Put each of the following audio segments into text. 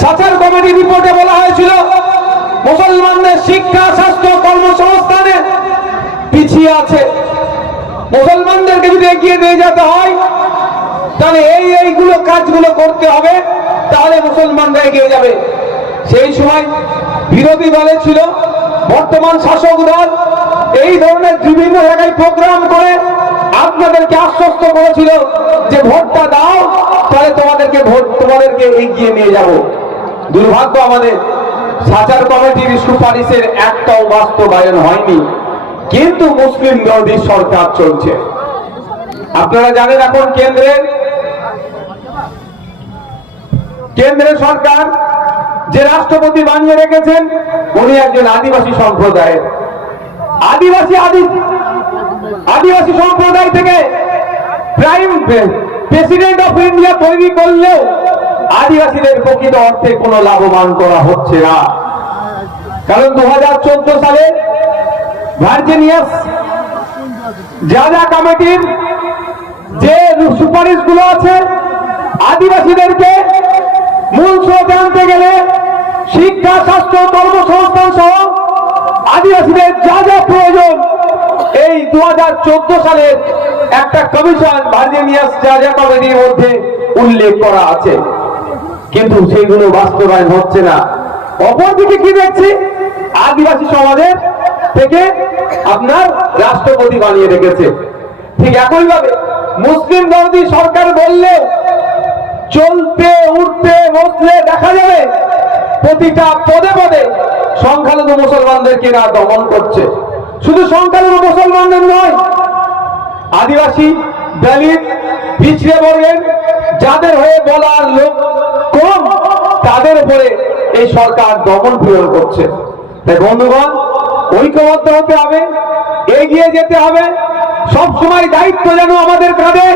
Sachar committee রিপোর্টে বলা হয়েছিল, মুসলমানদের শিক্ষা, স্বাস্থ্য, কর্মসংস্থানে পিছিয়ে আছে। মুসলমানদেরকে যদি এগিয়ে নিয়ে যেতে হয়, তাহলে এই এইগুলো কাজগুলো করতে হবে, তাহলে মুসলমানরা এগিয়ে যাবে। সেই সময় বিরোধী দলে ছিল বর্তমান শাসক দল। এই ধরনের বিভিন্ন জায়গায় প্রোগ্রাম করে আপনাদেরকে আশ্বস্ত করেছিল যে ভোটটা দাও, তাহলে তোমাদেরকে ভোট, তোমাদেরকে এগিয়ে নিয়ে যাব। দুর্ভাগ্য আমাদের সাচার কমিটির সুপারিশের একটাও বাস্তবায়ন হয়নি। কিন্তু মুসলিম বিরোধী সরকার চলছে। আপনারা জানেন এখন কেন্দ্রের কেন্দ্রের সরকার যে রাষ্ট্রপতি বানিয়ে রেখেছেন, উনি একজন আদিবাসী সম্প্রদায়ের। আদিবাসী আদি আদিবাসী সম্প্রদায় থেকে প্রাইম প্রেসিডেন্ট অফ ইন্ডিয়া তৈরি করলেও আদিবাসীদের প্রকৃত অর্থে কোনো লাভবান করা হচ্ছে না। কারণ দু হাজার চোদ্দ সালে ভার্জিনিয়াস যা কমিটির যে সুপারিশগুলো আছে, আদিবাসীদেরকে মূল স্রোতে আনতে গেলে শিক্ষা, স্বাস্থ্য, কর্মসংস্থান সহ আদিবাসীদের যা যা প্রয়োজন, এই দু হাজার চোদ্দ সালের একটা কমিশন ভার্জিনিয়াস যা কমিটির মধ্যে উল্লেখ করা আছে। কিন্তু সেইগুলো বাস্তবায়ন হচ্ছে না। অপরদিকে কি দেখছি? আদিবাসী সমাজের থেকে আপনার রাষ্ট্রপতি বানিয়ে রেখেছে। ঠিক একইভাবে মুসলিম বিরোধী সরকার বললে চলতে, উঠতে, বসলে দেখা যাবে প্রতিটা পদে পদে সংখ্যালঘু মুসলমানদেরকে না দমন করছে। শুধু সংখ্যালঘু মুসলমানদের নয়, আদিবাসী দলিত, পিছড়ে বর্গের, যাদের হয়ে বলার লোক কম তাদের উপরে এই সরকার দমন প্রয়োগ করছে। তাই বন্ধুগণ, ঐক্যবদ্ধ হতে হবে, এগিয়ে যেতে হবে সব সময় দায়িত্ব যেন আমাদের কাঁধে,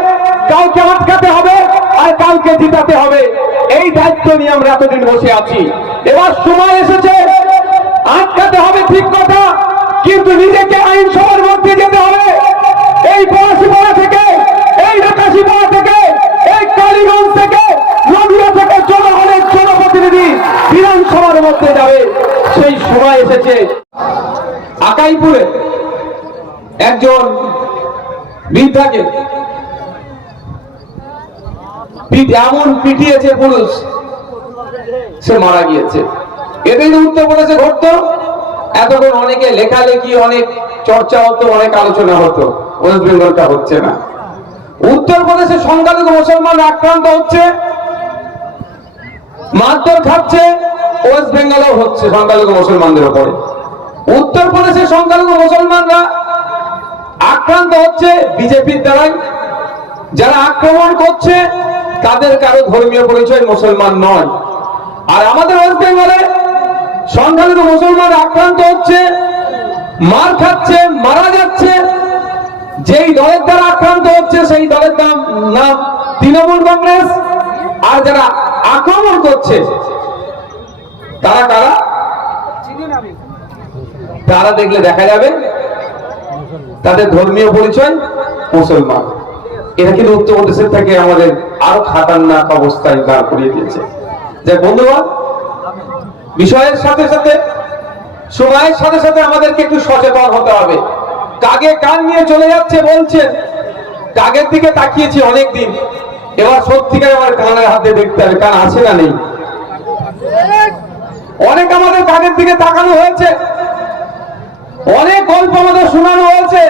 কাউকে আটকাতে হবে আর কাউকে জিতাতে হবে। এই দায়িত্ব নিয়ে আমরা এতদিন বসে আছি। এবার সময় এসেছে, আটকাতে হবে ঠিক কথা, কিন্তু নিজেকে আইনসভার মধ্যে যেতে হবে। এই পলাশিপাড়া থেকে এই রাকাশিপাড়া থেকে এই কালীগঞ্জ থেকে নদিয়া থেকে জনগণের জনপ্রতিনিধি বিধানসভার মধ্যে যাবে সময় এসেছে। আকাইপুরে একজন বৃদ্ধাকে এমন পিটিয়েছে পুরুষ, সে মারা গিয়েছে। এটাই তো উত্তরপ্রদেশে ঘটতো। এতক্ষণ অনেকে লেখালেখি, অনেক চর্চা হতো, অনেক আলোচনা হতো। ওয়েস্ট বেঙ্গলটা হচ্ছে না। উত্তরপ্রদেশে সংখ্যালঘু মুসলমান আক্রান্ত হচ্ছে, মারধর খাচ্ছে। ওয়েস্ট বেঙ্গলেও হচ্ছে সংখ্যালঘু মুসলমানদের উপরে। উত্তরপ্রদেশের সংখ্যালঘু মুসলমানরা আক্রান্ত হচ্ছে বিজেপির দ্বারাই। যারা আক্রমণ করছে, তাদের কারও ধর্মীয় পরিচয় মুসলমান নয়। আর আমাদের ওয়েস্ট বেঙ্গলে সংখ্যালঘু মুসলমান আক্রান্ত হচ্ছে, মার খাচ্ছে, মারা যাচ্ছে। যেই দলের দ্বারা আক্রান্ত হচ্ছে, সেই দলের নাম নাম তৃণমূল কংগ্রেস। আর যারা আক্রমণ করছে তারা কারা? তারা দেখলে দেখা যাবে তাদের ধর্মীয় পরিচয় মুসলমান। এটা কিন্তু উত্তরপ্রদেশের থেকে আমাদের আরও খাতারনাক অবস্থায় দাঁড় করিয়ে দিয়েছে। যে বন্ধুগণ বিষয়ের সাথে সাথে, সময়ের সাথে সাথে আমাদেরকে একটু সচেতন হতে হবে। কাগে কান নিয়ে চলে যাচ্ছে বলছেন? কাগের দিকে তাকিয়েছি অনেকদিন। এবার সত্যিকার আমার কানের হাতে দেখতে হবে, কান আছে না নেই অনেক আমাদের কাগের দিকে তাকানো হয়েছে। অনেক গল্প আমাদের শোনানো হয়েছে।